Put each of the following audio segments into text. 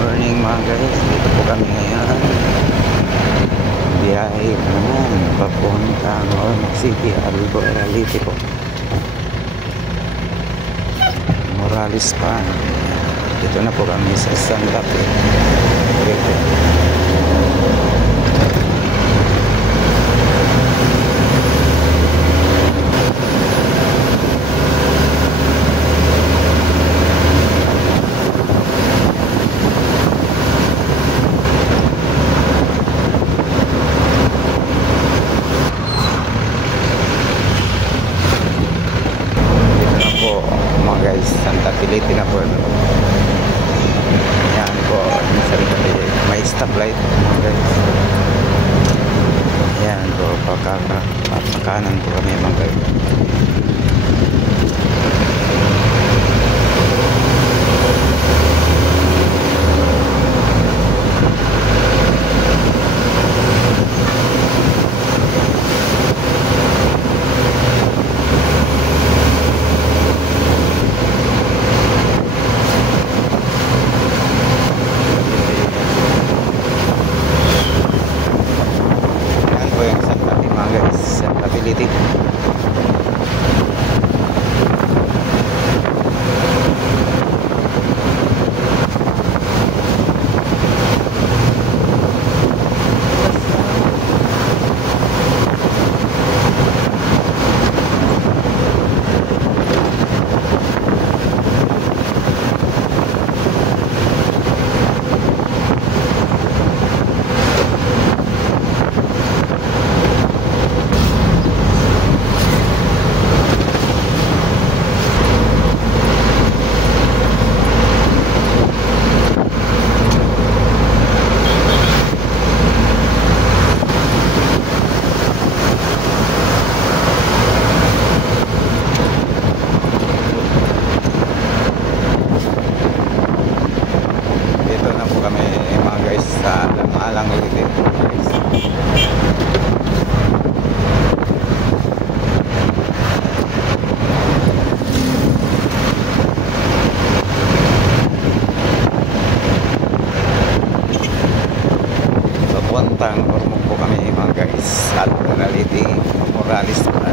morning mga guys, dito po kami ngayon. Biyahe naman papuntang Ormoc City, Albuquerque po, Morales pa. Dito na po kami sa Santa Fe. Santa Piliti na po. Yan po, may stoplight mga guys. Yan po, pagkakanan po kami mga guys. Papuntang Ormoc po kami mga guys, Albuquerque, Morales pa.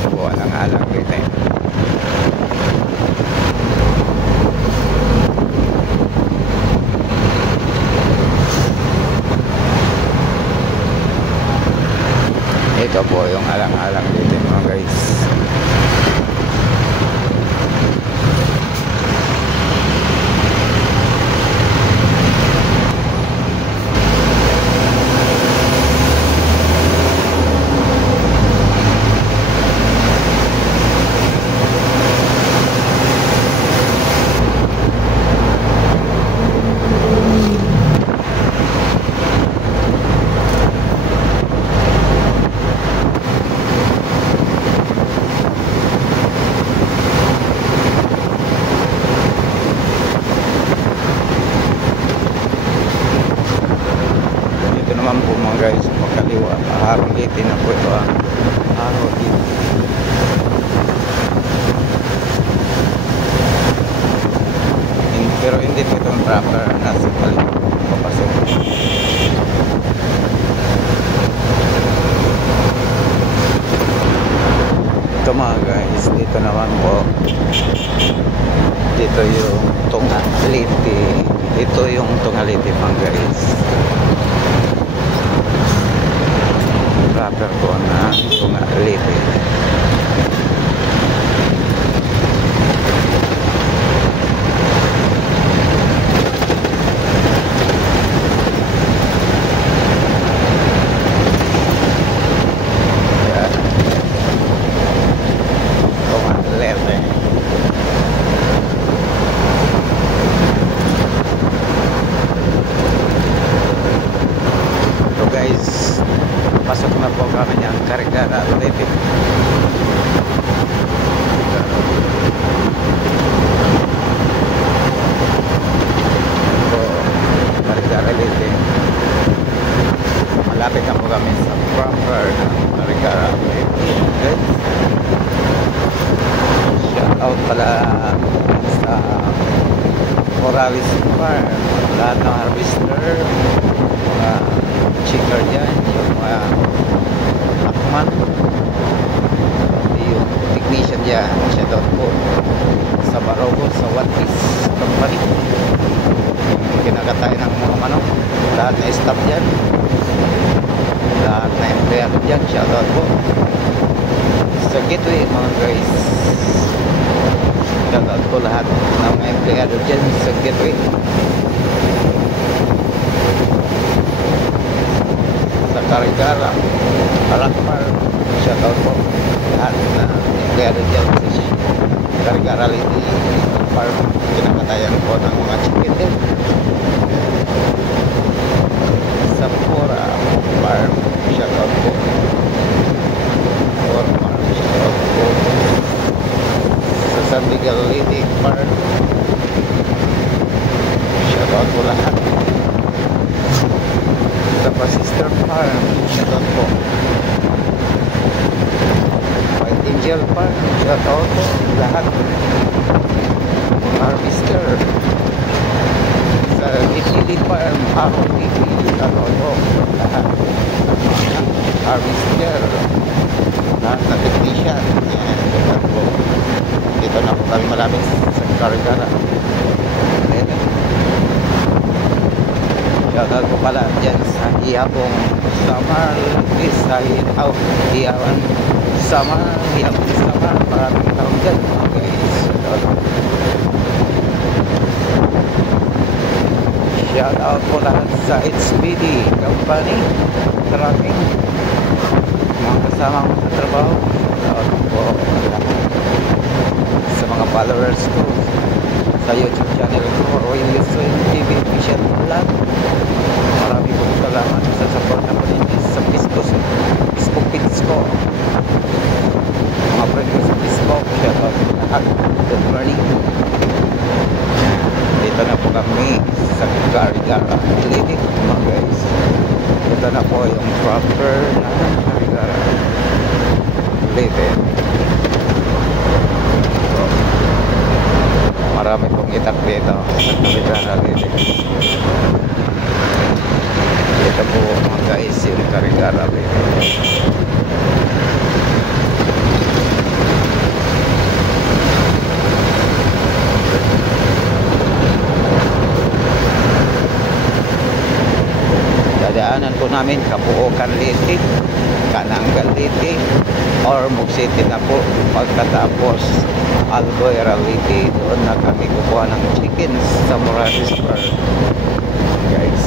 Ako ang alang rito. Ito po yung alang-alang dito mga guys. Naman po mga guys, pagkaliwa Harong Gate na po ito, Harong Gate. Pero hindi po itong proper na sa kaliwa papasok. Ito mga guys, dito naman po, dito yung Tungaliti, ito yung Tungaliti mga guys. Proper po na Tungaliti. Yeah. Tungaliti. So guys, pasok na po kami ng Carigara ulit. out pala sa Morales Farm. Lahat ng harvester, mga chicker dyan, yung mga akman, yung technician dyan, shout out po sa Barogo, sa One Piece Company, yung kinakatay ng mga manok, lahat na staff dyan, lahat na empleyado dyan, shout out po sa Gateway mga guys. Shout out po lahat ng mga empleyado dyan sa Gateway. Sa Carigara, Alakmar, shout out po lahat na empleyado dyan sa Carigara Lady Farm. Kinakatayan po ng mga chicken din. Sa Pura Farm, shout out po. Pura Farm, shout out po. Sa San Miguel Lady Farm, shout out po lahat. Sa Sister Farm, shout out po. White Angel Farm, shout out po lahat. Harvester sa Italy Farm, ROTP, shout out po lahat. Harvester, lahat na technician, yan, shout out po. Dito na po kami malapit sa Carigara. Shoutout po pala dyan sa Ihabong Samar, sa Ihawan Samar, Ihabong Samar, maraming taon dyan mga guys. Shoutout po lahat sa HBD Company, maraming mga kasama ko sa trabaho. Shoutout po lahat sa mga followers ko sa YouTube channel ko, Roy Wilson TV Official Vlog. Marami po salamat sa support na po ninyo sa Facebook page ko, mga friend ko sa Facebook. Shout out lahat, good morning. Dito na po kami sa Carigara Lady mga guys. Dito na po yung proper na Carigara Lady. Marami pong itak dito sa Carigara Lady. Ito po mga guys yung Carigara Lady. Dadaanan po namin Kapuokan Lady, Kanangal Lady, or Mugsiti na po. Pagkatapos Albuera Lady, doon na kami kukuha ng chicken sa Morales Farm guys.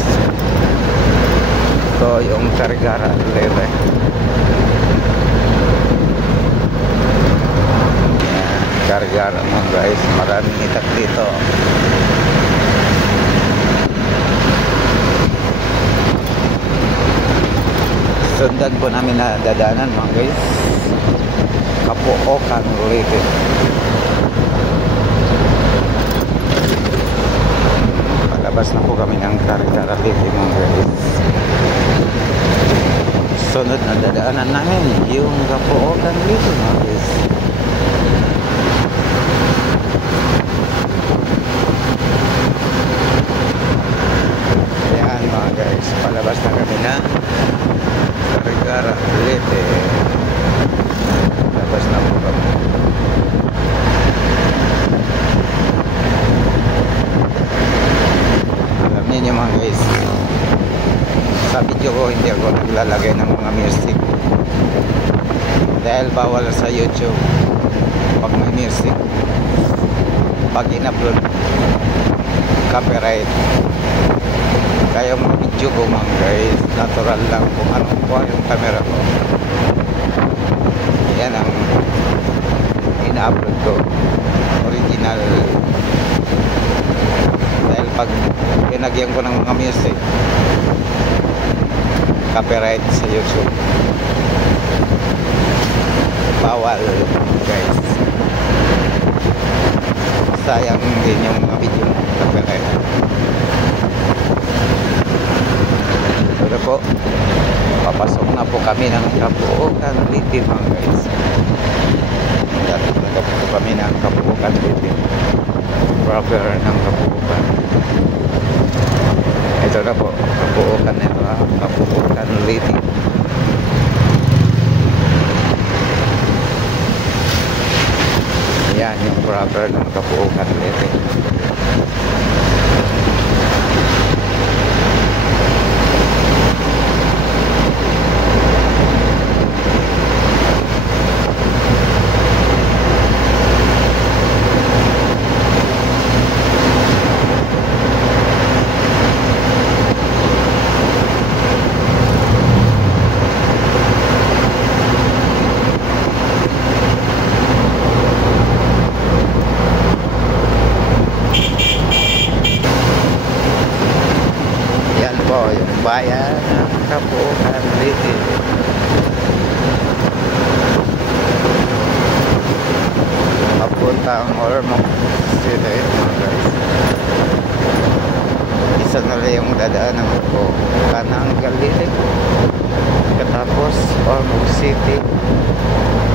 Ito yung Carigara Lady. Carigara mga guys, maraming itak dito. Sundan po namin na dadaanan mga guys, Kapuokan Lady. Palabas na po kami ng Carigara Lady mga guys. Sunod na dadaanan namin yung Kapuokan Lady mga guys. Ayan mga guys, palabas na kami na Carigara Lady. Labas na po kami. Alam niyo mga guys, sa video ko hindi ako naglalagay ng mga music dahil bawal sa YouTube pag may music. Pag in-upload, copyright. Kaya mga video ko mga guys, natural lang kung anong po yung camera ko. Yan ang ina-upload ko, original. Dahil pag pinagyan ko ng mga music, copyright sa YouTube. Bawal guys. Sayang din yung mga video mo, copyright. Ito po, papasok na po kami ng Kapuokan Lady mga guys. Dati na po kami ng Kapuokan proper ng Kapuukan. Ito na po, Kapuukan nito, Kapuukan Liti. Yan yung proper ng Kapuukan Liti. Yung bayan ng Kapuukan Liti. Papuntang Ormoc City, mga guys. Isa na lang yung dadaanan ko, kanang Galilig, katapos Ormoc City,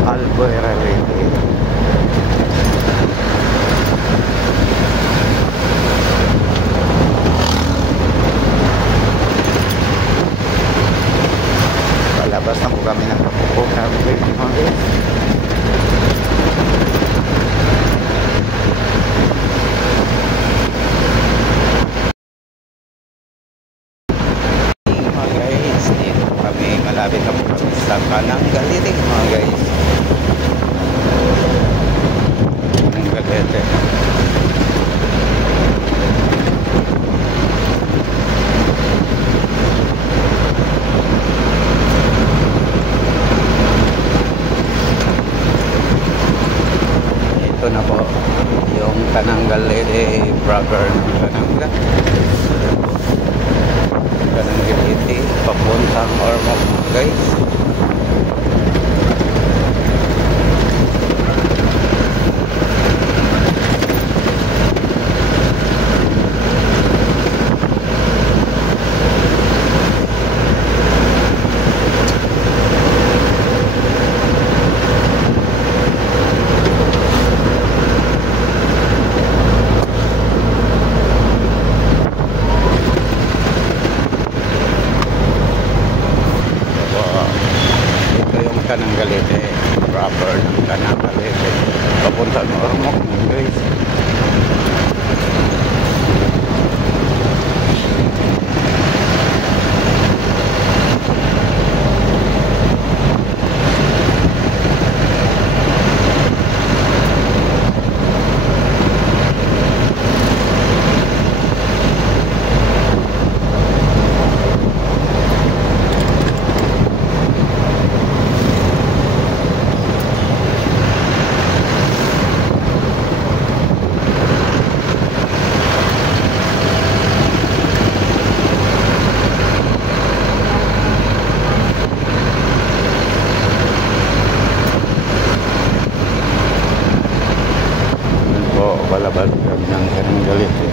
Albuera Liti. Labas na po kami ng Kapuukan Liti, mga guys. Mga guys, dito kami malapit na po kami sa kanang Galilig, mga guys. Kanang Galete. Ito na po yung Kanang Galete proper ng Kananga. Kanang Galete papuntang Ormoc, mga guys. Kanang Galete proper ng Kanang Galete papunta ng Ormoc, guys. Palabas kami ng Kanang Galete.